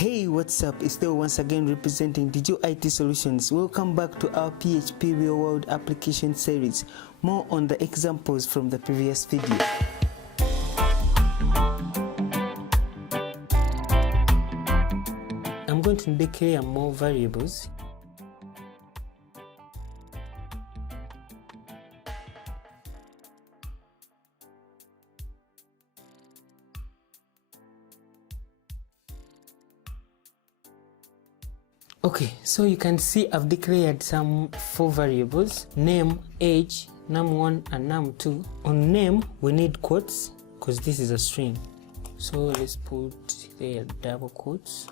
Hey, what's up? It's still once again representing Digital IT Solutions. Welcome back to our PHP Real World Application series. More on the examples from the previous video. I'm going to declare more variables. Okay, so you can see I've declared some 4 variables: name, age, num1 and num2. On name we need quotes because this is a string, so let's put there double quotes.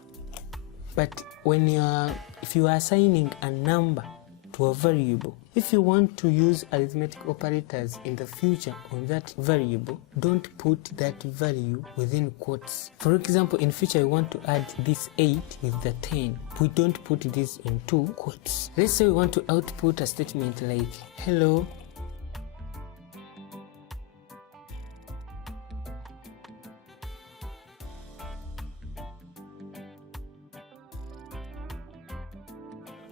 But if you are assigning a number to a variable, if you want to use arithmetic operators in the future on that variable, don't put that value within quotes. For example, in future you want to add this 8 with the 10. We don't put this into quotes. Let's say we want to output a statement like hello.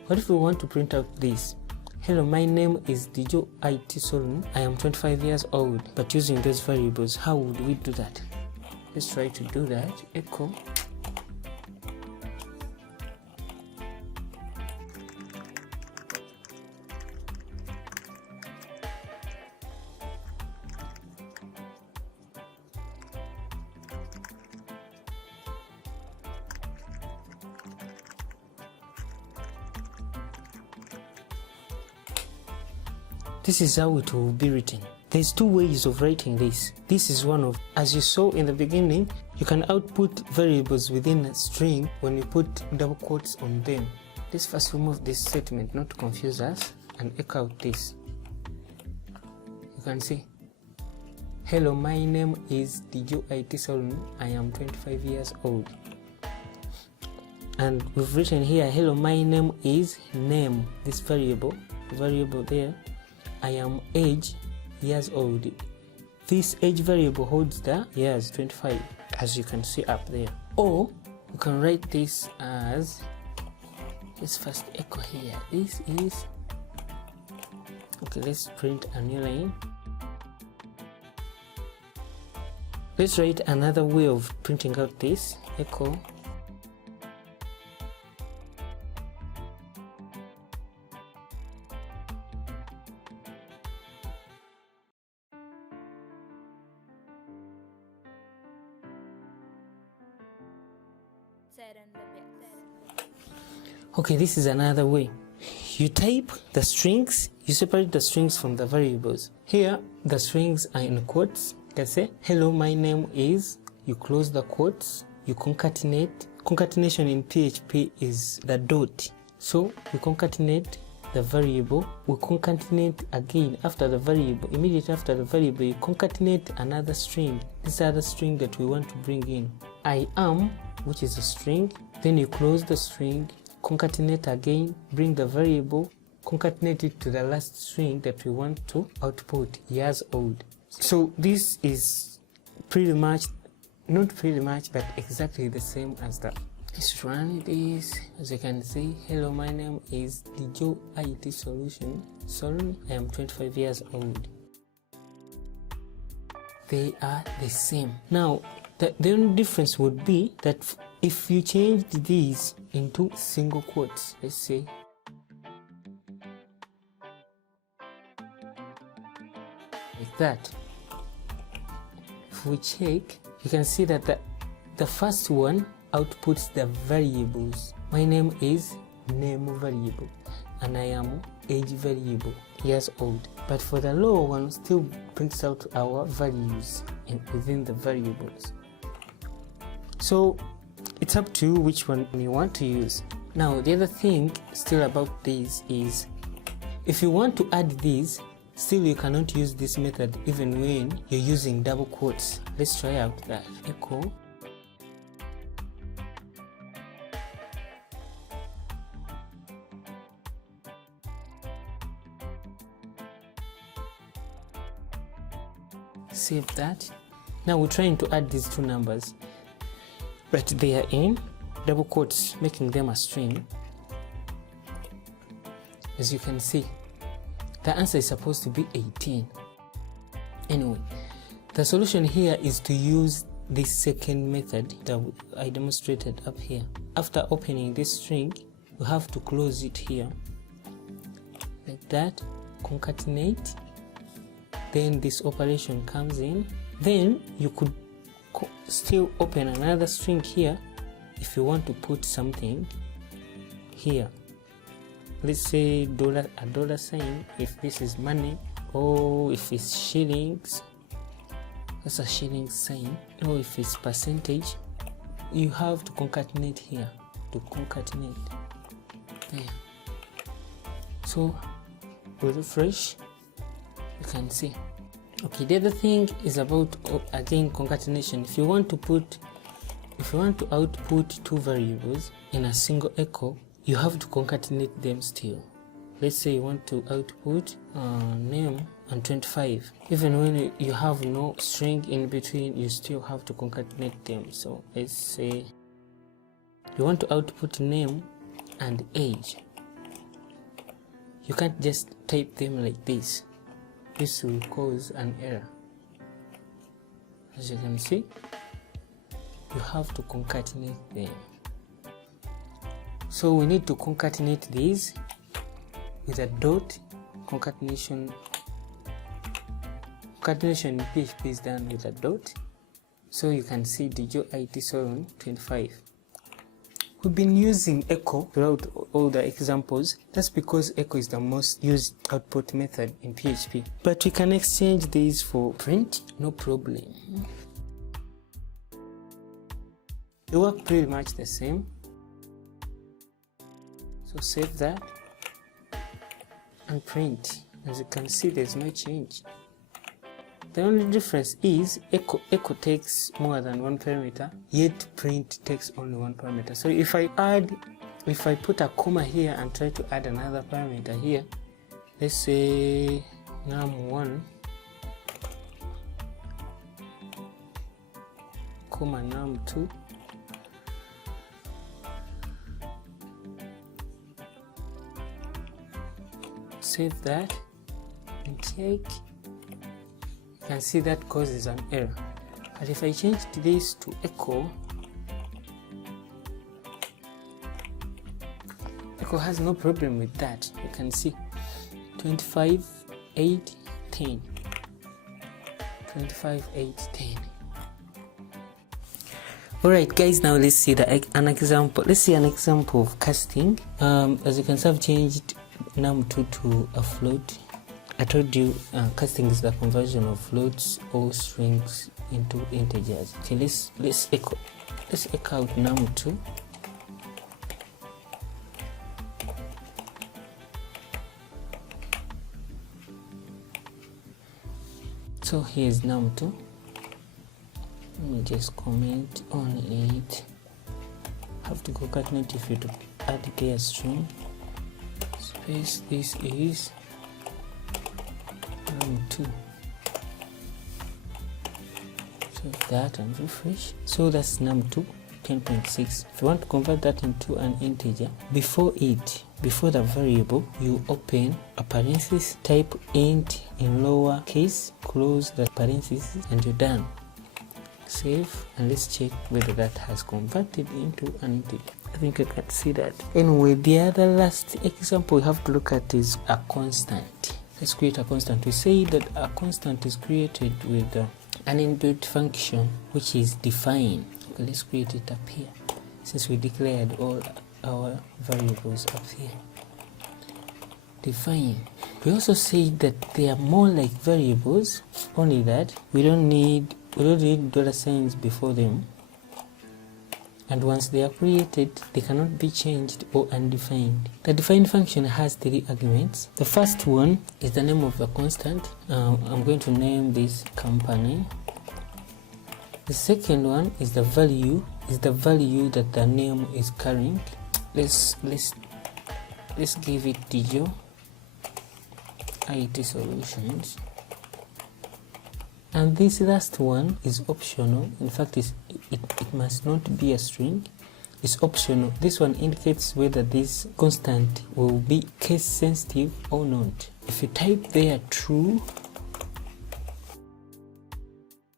What if we want to print out this? Hello, my name is Digital IT Solution. I am 25 years old, but using those variables, how would we do that? Let's try to do that. Echo. This is how it will be written. There's 2 ways of writing this. This is one of, as you saw in the beginning, you can output variables within a string when you put double quotes on them. Let's first remove this statement not to confuse us and echo out this. You can see, hello, my name is Digital IT Solution. I am 25 years old. And we've written here, hello, my name is name, this variable there. I am age, years old. This age variable holds the years, 25, as you can see up there. Or we can write this as, let's first echo here. This is, okay, let's print a new line. Let's write another way of printing out this, echo. Okay, this is another way. You type the strings, you separate the strings from the variables. Here, the strings are in quotes. You can say, hello, my name is, you close the quotes, you concatenate. Concatenation in PHP is the dot. So, we concatenate the variable, we concatenate again after the variable. Immediately after the variable, you concatenate another string. This other string that we want to bring in. I am, which is a string. Then you close the string, concatenate again, bring the variable, concatenate it to the last string that we want to output, years old. So this is pretty much, not pretty much, but exactly the same as that. Let's run this. As you can see, hello, my name is Digital IT Solution. I am 25 years old. They are the same. Now, the only difference would be that if you changed these into single quotes, let's say, like that. If we check, you can see that the first one outputs the variables. My name is name variable and I am age variable, years old. But for the lower one, still prints out our values within the variables. So it's up to you which one you want to use. Now the other thing still about this is, if you want to add these, still you cannot use this method even when you're using double quotes. Let's try out that. Echo. Save that. Now we're trying to add these 2 numbers, but they are in double quotes, making them a string. As you can see, the answer is supposed to be 18. Anyway, the solution here is to use this second method that I demonstrated up here. After opening this string, you have to close it here like that, concatenate, then this operation comes in. Then you could still open another string here if you want to put something here. Let's say a dollar sign if this is money, or if it's shillings, that's a shilling sign, or if it's percentage. You have to concatenate here, to concatenate there. So we refresh, you can see. Okay, the other thing is about again concatenation. If you want to output two variables in a single echo, you have to concatenate them still. Let's say you want to output name and 25. Even when you have no string in between, you still have to concatenate them. So let's say you want to output name and age. You can't just type them like this. This will cause an error. As you can see, you have to concatenate them. So we need to concatenate these with a dot. Concatenation in PHP is done with a dot. So you can see DJIT725. We've been using echo throughout all the examples. That's because echo is the most used output method in PHP. But we can exchange these for print, no problem. They work pretty much the same. So save that and print. As you can see, there's no change. The only difference is echo takes more than one parameter, yet print takes only one parameter. So if I put a comma here and try to add another parameter here, let's say num1, comma num2, save that and check. You can see that causes an error. But if I change this to echo, echo has no problem with that. You can see 25, 8, 10. 25, 8, 10. Alright guys, now let's see an example. Let's see an example of casting. As you can see, I've changed num2 to a float. I told you casting is the conversion of floats or strings into integers. Okay, let's echo out num2. So here's num2. Let me just comment on it. Have to concatenate if you to add a string. Space, this is num2. So that and refresh. So that's num2 10.6. If you want to convert that into an integer, before the variable, you open a parenthesis, type int in lower case, close the parenthesis, and you're done. Save, and let's check whether that has converted into an integer. I think I can see that. Anyway, the other last example we have to look at is a constant. Let's create a constant. We say that a constant is created with an inbuilt function which is define. Okay, let's create it up here since we declared all our variables up here. Define. We also say that they are more like variables, only that we don't need dollar signs before them, and once they are created, they cannot be changed or undefined. The define function has 3 arguments. The first one is the name of the constant. I'm going to name this company. The second one is the value that the name is carrying. Let's give it Dijo IT Solutions. And this last one is optional. In fact, it must not be a string. is optional. This one indicates whether this constant will be case sensitive or not. If you type there true,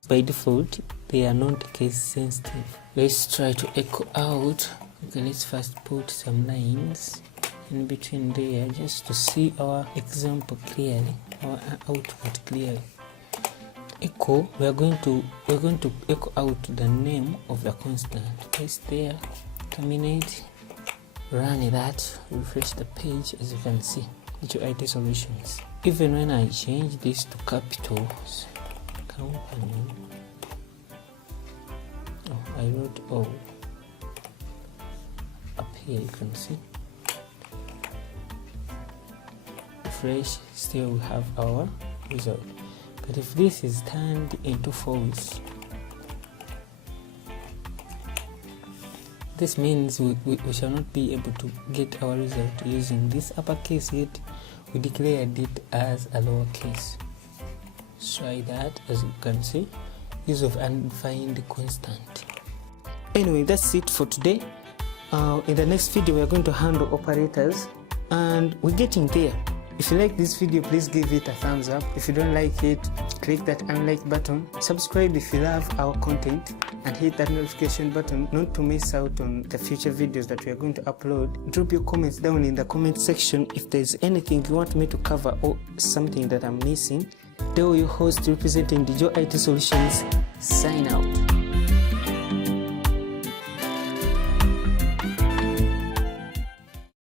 by default they are not case sensitive. Let's try to echo out. Okay, let's first put some lines in between there just to see our example clearly, our output clearly. Echo, we're going to echo out the name of the constant. Paste there, terminate, run that, refresh the page. As you can see, your IT solutions. Even when I change this to capitals, company, I wrote O up here, you can see. Refresh, still we have our result. But if this is turned into false, this means we shall not be able to get our result using this uppercase, yet we declared it as a lowercase. Try that. As you can see, use of undefined constant. Anyway, that's it for today. In the next video we are going to handle operators, and we're getting there. If you like this video, please give it a thumbs up. If you don't like it, click that unlike button. Subscribe if you love our content, and hit that notification button not to miss out on the future videos that we are going to upload. Drop your comments down in the comment section if there's anything you want me to cover or something that I'm missing. Dale, your host representing Dijo IT Solutions, sign out.